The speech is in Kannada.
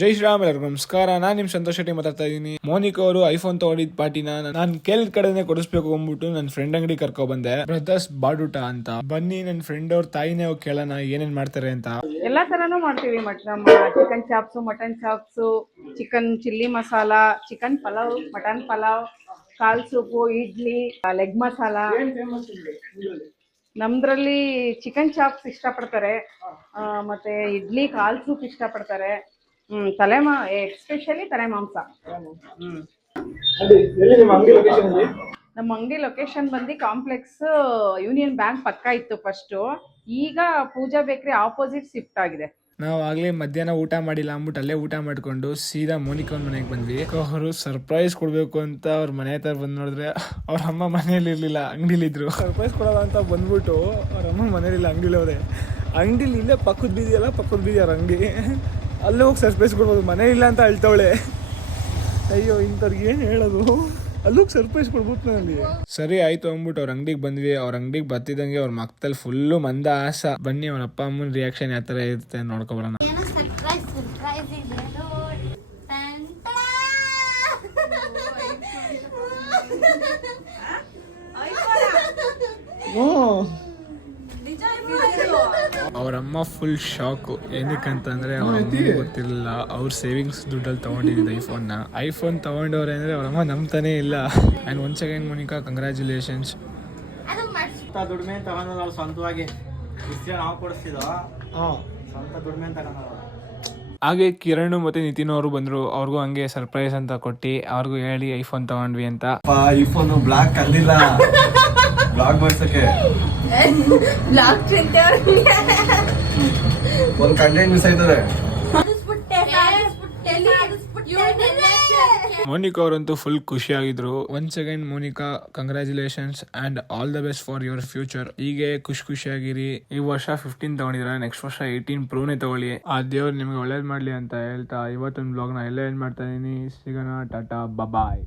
ಜೈ ಶ್ರೀರಾಮ್, ಎಲ್ಲರಿಗೂ ನಮಸ್ಕಾರ. ನಾನು ನಿಮ್ ಸಂತೋಷ್ ಶೆಟ್ಟಿ ಮಾತಾಡ್ತಾ ಇದ್ದೀನಿ. ಮೋನಿಕಾ ಅವರು ಐಫೋನ್ ತಗೊಂಡಿದ್ ಪಾರ್ಟಿನ ನಾನು ಕೇಳಿದ ಕಡೆನೆ ಕೊಡಿಸ್ಬೇಕು ಅಂದ್ಬಿಟ್ಟು ನನ್ನ ಫ್ರೆಂಡ್ ಅಂಗಡಿ ಕರ್ಕೊ ಬಂದೆ. ಬ್ರದರ್ಸ್ ಬಾಡೂಟ ಅಂತ. ಬನ್ನಿ ನನ್ನ ಫ್ರೆಂಡ್ ಅವ್ರ ತಾಯಿನೇ ಹೋಗಿ ಕೇಳೋಣ ಏನೇನ್ ಮಾಡ್ತಾರೆ ಅಂತ. ಎಲ್ಲಾ ತರಾನು ಮಾಡ್ತೀವಿ. Chicken chops, mutton chops, chicken chilli masala, chicken pulao, mutton pulao, ಕಾಲ್ ಸೂಪು, ಇಡ್ಲಿ, ಲೆಗ್ ಮಸಾಲ. ನಮ್ದ್ರಲ್ಲಿ ಚಿಕನ್ ಚಾಪ್ಸ್ ಇಷ್ಟಪಡ್ತಾರೆ, ಮತ್ತೆ ಇಡ್ಲಿ, ಕಾಲ್ ಸೂಪ್ ಇಷ್ಟಪಡ್ತಾರೆ. ಎಸ್ಪೆಷಲಿ ತಲೆ ಮಾಂಸ. ನಮ್ಮ ಅಂಗಡಿ ಲೊಕೇಶನ್ ಬಂದು ಕಾಂಪ್ಲೆಕ್ಸ್ ಯೂನಿಯನ್ ಬ್ಯಾಂಕ್ ಪಕ್ಕ ಇತ್ತು ಫಸ್ಟ್. ಈಗ ಪೂಜಾ ಬೇಕ್ರಿ ಆಪೋಸಿಟ್ ಶಿಫ್ಟ್ ಆಗಿದೆ. ನಾವು ಆಗ್ಲೇ ಮಧ್ಯಾಹ್ನ ಊಟ ಮಾಡಿಲ್ಲ ಅಂದ್ಬಿಟ್ಟು ಅಲ್ಲೇ ಊಟ ಮಾಡ್ಕೊಂಡು ಸೀದಾ ಮೋನಿಕಾ ಮನೆಗೆ ಬಂದ್ವಿ. ಅವರು ಸರ್ಪ್ರೈಸ್ ಕೊಡ್ಬೇಕು ಅಂತ ಅವ್ರ ಮನೆ ಹತ್ರ ಬಂದ್ ನೋಡಿದ್ರೆ ಅವ್ರ ಅಮ್ಮ ಮನೇಲಿ ಇರ್ಲಿಲ್ಲ, ಅಂಗಡಿಲಿದ್ರು. ಸರ್ಪ್ರೈಸ್ ಕೊಡೋಣ ಅಂತ ಬಂದ್ಬಿಟ್ಟು ಅವ್ರ ಅಮ್ಮ ಮನೇಲಿಲ್ಲ, ಅಂಗಡಿಲಿ ಹೋದೆ. ಅಂಗಡಿಲಿ ಇಲ್ಲೇ ಪಕ್ಕದ ಬೀದಿ ಅವ್ರ ಅಂಗಡಿ, ಅಲ್ಲೇ ಹೋಗಿ ಸರ್ಪ್ರೈಸ್ ಕೊಡ್ಬೋದು. ಮನೆ ಇಲ್ಲ ಅಂತ ಅಳ್ತವಳೆ. ಅಯ್ಯೋ ಇಂಥವ್ರಿಗೆ ಏನು ಹೇಳೋದು, ಅಲ್ಲೋಗಿ ಸರ್ಪ್ರೈಸ್ ಕೊಡ್ಬೋದು ನನಗೆ. ಸರಿ ಆಯ್ತು ಅಂದ್ಬಿಟ್ಟು ಅವ್ರ ಅಂಗಡಿಗೆ ಬಂದ್ವಿ. ಅವ್ರ ಅಂಗಡಿಗೆ ಬರ್ತಿದ್ದಂಗೆ ಅವ್ರ ಮಕ್ಕದಲ್ಲಿ ಫುಲ್ಲು ಮಂದ ಆಸ. ಬನ್ನಿ ಅವ್ರ ಅಪ್ಪ ಅಮ್ಮನ ರಿಯಾಕ್ಷನ್ ಯಾವ ಥರ ಇರುತ್ತೆ ನೋಡ್ಕೊಬರೋಣ. ಅವರಮ್ಮ ಫುಲ್ ಶಾಕು. ಏನಕ್ಕಂತಂದ್ರೆ ಅವ್ರ ಅಮ್ಮಗೆ ಗೊತ್ತಿರಲಿಲ್ಲ ಅವ್ರ ಸೇವಿಂಗ್ಸ್ ದುಡ್ಡಲ್ಲಿ ತಗೊಂಡಿದ್ದು ಐಫೋನ್ ತಗೊಂಡವ್ರೆ ಅಂದ್ರೆ ಅವ್ರಮ್ಮ ನಂಬ್ತಾನೆ ಇಲ್ಲ. And once again Monika, congratulations. ದುಡಿಮೆ ತಗೊಂಡ್ ಸ್ವಂತವಾಗಿ ನಾವು ಕೊಡಿಸ್ತಿದ್ವ, ಸ್ವಂತ ದುಡಿಮೆ ತಗೊಂಡ್. ಹಾಗೆ ಕಿರಣ್ ಮತ್ತೆ ನಿತಿನ್ ಅವರು ಬಂದ್ರು. ಅವ್ರಿಗೂ ಹಂಗೆ ಸರ್ಪ್ರೈಸ್ ಅಂತ ಕೊಟ್ಟು ಅವ್ರಿಗೂ ಹೇಳಿ ಐಫೋನ್ ತಗೊಂಡ್ವಿ ಅಂತ. ಐಫೋನ್ ಬ್ಲಾಕ್ ಅಂದಿಲ್ಲ, ಬ್ಲಾಕ್ ಮಾಡ್ಸಕ್ಕೆ ಒಂದ್ ಕಂಟೆಂಟ್ ಮಿಸ್ ಆಯ್ತದೆ. ಮೋನಿಕಾ ಅವರಂತೂ ಫುಲ್ ಖುಷಿ ಆಗಿದ್ರು. Once again Monika, congratulations and all the best for your future. ಹೀಗೆ ಖುಷಿಯಾಗಿರಿ. ಈ ವರ್ಷ 15 ತಗೊಂಡಿದ್ರ, ನೆಕ್ಸ್ಟ್ ವರ್ಷ 18 ಪ್ರೋನೇ ತಗೊಳ್ಳಿ. ಆ ದೇವ್ರು ನಿಮ್ಗೆ ಒಳ್ಳೇದ್ ಮಾಡ್ಲಿ ಅಂತ ಹೇಳ್ತಾ ಇವತ್ತೊಂದು ಬ್ಲಾಗ್ ನ ಎಲ್ಲ ಏನ್ ಮಾಡ್ತಾ ಇದೀನಿ. ಸಿಗೋಣ, ಟಾಟಾ, ಬಾಯ್.